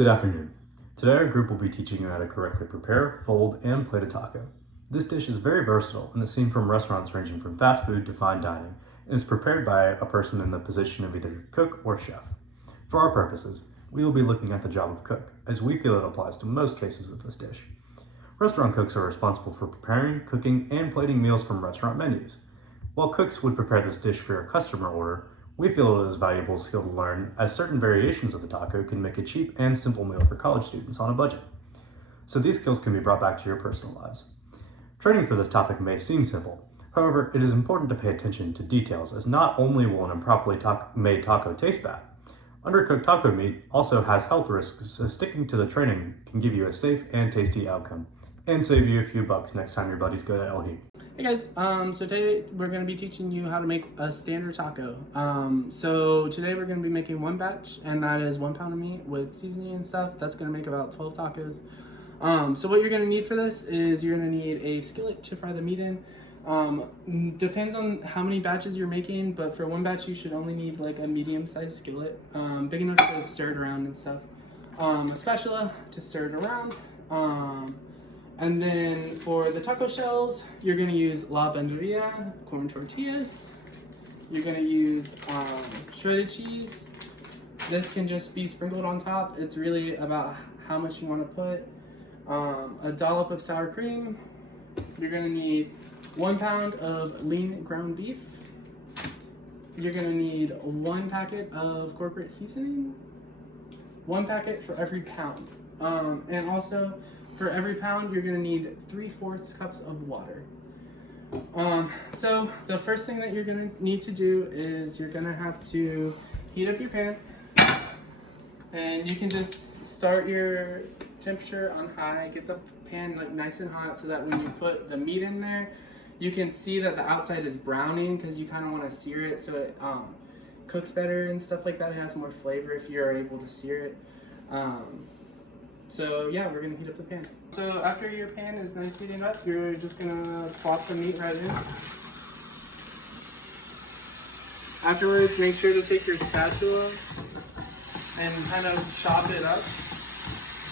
Good afternoon. Today our group will be teaching you how to correctly prepare, fold, and plate a taco. This dish is very versatile and is seen from restaurants ranging from fast food to fine dining and is prepared by a person in the position of either cook or chef. For our purposes, we will be looking at the job of cook, as we feel it applies to most cases of this dish. Restaurant cooks are responsible for preparing, cooking, and plating meals from restaurant menus. While cooks would prepare this dish for a customer order, we feel it is a valuable skill to learn, as certain variations of the taco can make a cheap and simple meal for college students on a budget. So these skills can be brought back to your personal lives. Training for this topic may seem simple. However, it is important to pay attention to details, as not only will an improperly made taco taste bad, undercooked taco meat also has health risks, so sticking to the training can give you a safe and tasty outcome, and save you a few bucks next time your buddies go to El Heat. Hey guys, so today we're going to be teaching you how to make a standard taco. So today we're going to be making one batch, and that is 1 pound of meat with seasoning and stuff. That's going to make about 12 tacos. So what you're going to need for this is you're going to need a skillet to fry the meat in. Depends on how many batches you're making, but for one batch you should only need like a medium-sized skillet, big enough to stir it around and stuff. A spatula to stir it around. And then for the taco shells, you're gonna use La Banderia corn tortillas. You're gonna use shredded cheese. This can just be sprinkled on top. It's really about how much you wanna put. A dollop of sour cream. You're gonna need 1 pound of lean ground beef. You're gonna need 1 packet of corporate seasoning. 1 packet for every pound. And also, for every pound, you're gonna need 3/4 cups of water. So the first thing that you're gonna need to do is you're gonna have to heat up your pan, and you can just start your temperature on high, get the pan like nice and hot so that when you put the meat in there, you can see that the outside is browning because you kind of want to sear it so it cooks better and stuff like that. It has more flavor if you're able to sear it. So yeah, we're gonna heat up the pan. So after your pan is nice heating up, you're just gonna plop the meat right in. Afterwards, make sure to take your spatula and kind of chop it up.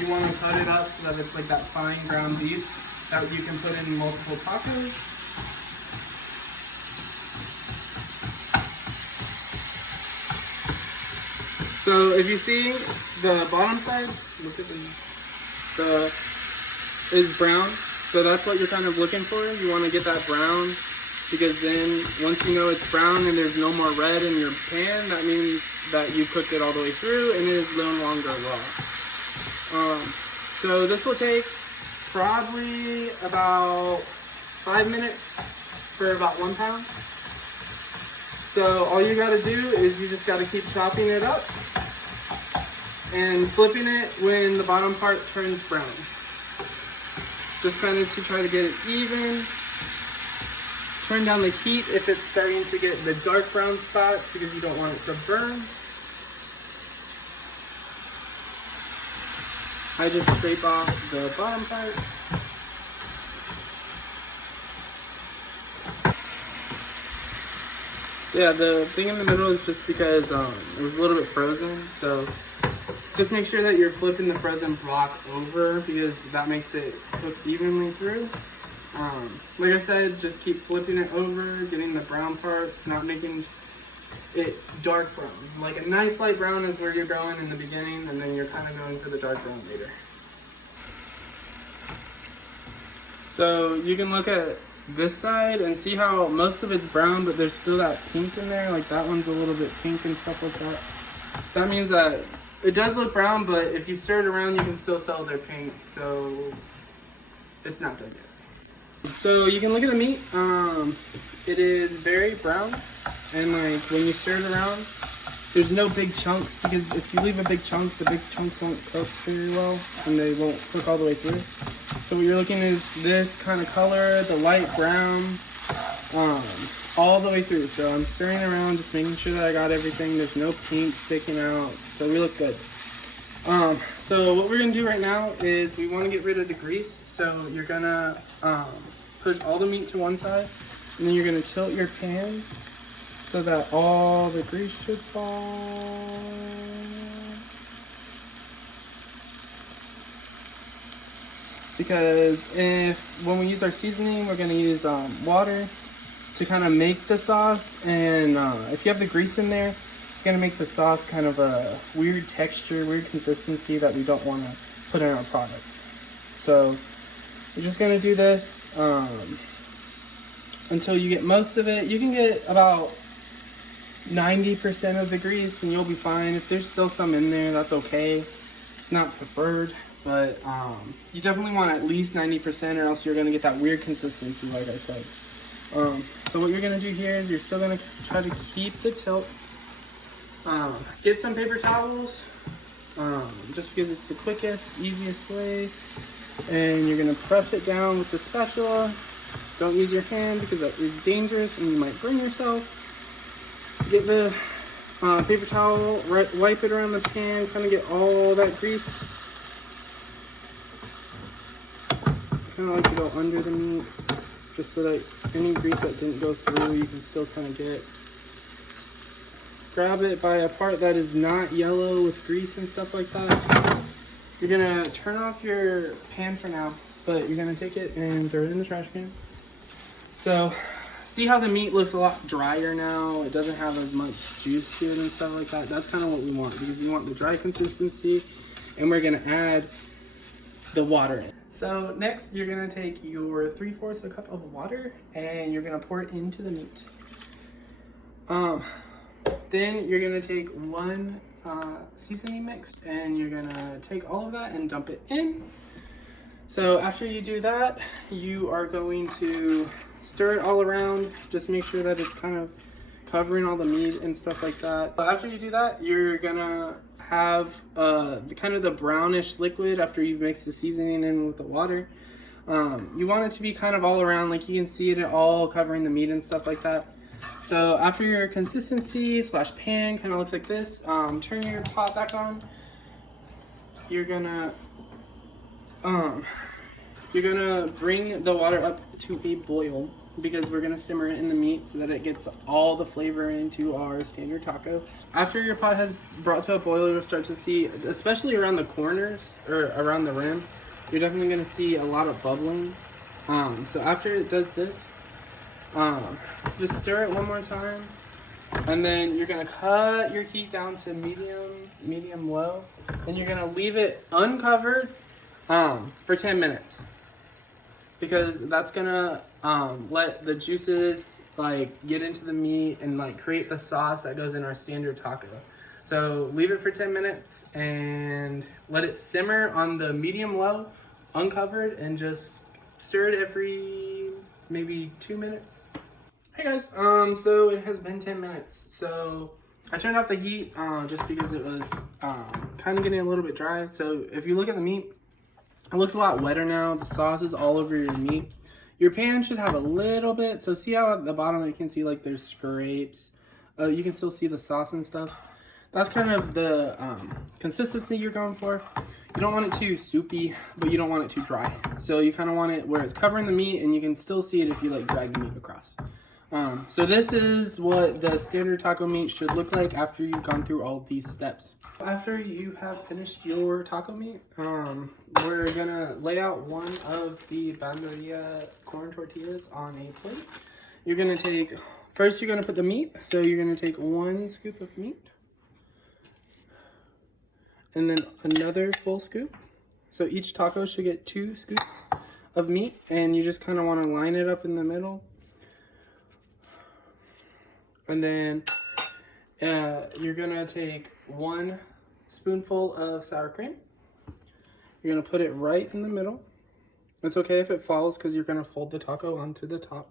You wanna cut it up so that it's like that fine ground beef that you can put in multiple tacos. So if you see the bottom side, look at is brown. So that's what you're kind of looking for. You want to get that brown, because then once you know it's brown and there's no more red in your pan, that means that you cooked it all the way through and it is no longer raw. So this will take probably about 5 minutes for about 1 pound. So all you gotta do is you just gotta keep chopping it up and flipping it when the bottom part turns brown. Just kind of to try to get it even. Turn down the heat if it's starting to get the dark brown spots because you don't want it to burn. I just scrape off the bottom part. Yeah, the thing in the middle is just because it was a little bit frozen, so just make sure that you're flipping the frozen block over because that makes it cook evenly through. Like I said, just keep flipping it over, getting the brown parts, not making it dark brown. Like a nice light brown is where you're going in the beginning, and then you're kind of going for the dark brown later. So you can look at this side and see how most of it's brown, but there's still that pink in there. Like that one's a little bit pink and stuff like that. That means that it does look brown, but if you stir it around, you can still tell they're pink. So it's not done yet. So you can look at the meat. It is very brown, and like when you stir it around, there's no big chunks, because if you leave a big chunk, the big chunks won't cook very well and they won't cook all the way through. So what you're looking is this kind of color, the light brown, all the way through. So I'm stirring around, just making sure that I got everything. There's no pink sticking out, so we look good. So what we're gonna do right now is we want to get rid of the grease. So you're gonna push all the meat to one side, and then you're gonna tilt your pan so that all the grease should fall. because when we use our seasoning, we're gonna use water to kind of make the sauce, and if you have the grease in there, it's gonna make the sauce kind of a weird texture, weird consistency that we don't want to put in our product. So we're just gonna do this until you get most of it. You can get about 90% of the grease and you'll be fine. If there's still some in there, that's okay. It's not preferred, but you definitely want at least 90% or else you're gonna get that weird consistency like I said. So what you're gonna do here is you're still gonna try to keep the tilt. Get some paper towels, just because it's the quickest, easiest way. And you're gonna press it down with the spatula. Don't use your hand because that is dangerous and you might burn yourself. Get the paper towel, wipe it around the pan, kind of get all that grease. Kind of like to go under the meat, just so that any grease that didn't go through, you can still kind of get. Grab it by a part that is not yellow with grease and stuff like that. You're gonna turn off your pan for now, but you're gonna take it and throw it in the trash can. So, see how the meat looks a lot drier now? It doesn't have as much juice to it and stuff like that. That's kind of what we want, because we want the dry consistency, and we're gonna add the water in. So next, you're gonna take your 3/4 cup of water and you're gonna pour it into the meat. Then you're gonna take one seasoning mix and you're gonna take all of that and dump it in. So after you do that, you are going to stir it all around. Just make sure that it's kind of covering all the meat and stuff like that. After you do that, you're gonna have kind of the brownish liquid after you've mixed the seasoning in with the water. You want it to be kind of all around, like you can see it all covering the meat and stuff like that. So after your consistency / pan kind of looks like this, turn your pot back on. You're gonna bring the water up to a boil, because we're gonna simmer it in the meat so that it gets all the flavor into our standard taco. After your pot has brought to a boil, you'll start to see, especially around the corners or around the rim, you're definitely gonna see a lot of bubbling. So after it does this, just stir it one more time, and then you're gonna cut your heat down to medium low, and you're gonna leave it uncovered for 10 minutes. Because that's gonna let the juices like get into the meat and like create the sauce that goes in our standard taco. So leave it for 10 minutes and let it simmer on the medium low, uncovered, and just stir it every maybe 2 minutes. Hey guys, so it has been 10 minutes. So I turned off the heat just because it was kind of getting a little bit dry. So if you look at the meat, it looks a lot wetter now. The sauce is all over your meat. Your pan should have a little bit. So see how at the bottom you can see like there's scrapes. You can still see the sauce and stuff. That's kind of the consistency you're going for. You don't want it too soupy, but you don't want it too dry. So you kind of want it where it's covering the meat and you can still see it if you like drag the meat across. So this is what the standard taco meat should look like after you've gone through all these steps. After you have finished your taco meat, we're gonna lay out one of the banderia corn tortillas on a plate. You're gonna take, first you're gonna put the meat. So you're gonna take 1 scoop of meat, and then another full scoop. So each taco should get 2 scoops of meat, and you just kind of want to line it up in the middle. And then you're gonna take 1 spoonful of sour cream. You're gonna put it right in the middle. It's okay if it falls because you're gonna fold the taco onto the top.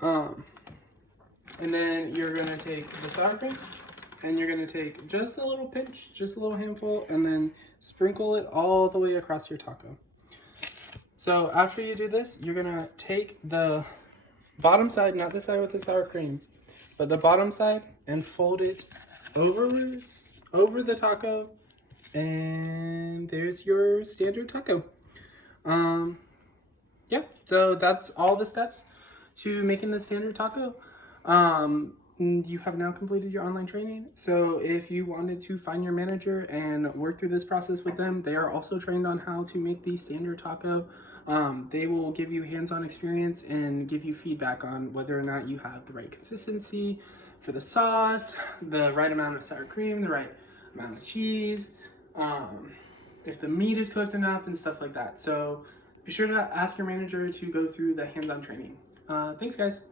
And then you're gonna take the sour cream, and you're gonna take just a little pinch, just a little handful, and then sprinkle it all the way across your taco. So after you do this, you're gonna take the bottom side, not the side with the sour cream, but the bottom side, and fold it over the taco, and there's your standard taco. Yeah, so that's all the steps to making the standard taco. You have now completed your online training. So if you wanted to find your manager and work through this process with them, they are also trained on how to make the standard taco. They will give you hands-on experience and give you feedback on whether or not you have the right consistency for the sauce, the right amount of sour cream, the right amount of cheese, if the meat is cooked enough and stuff like that. So be sure to ask your manager to go through the hands-on training. Thanks, guys.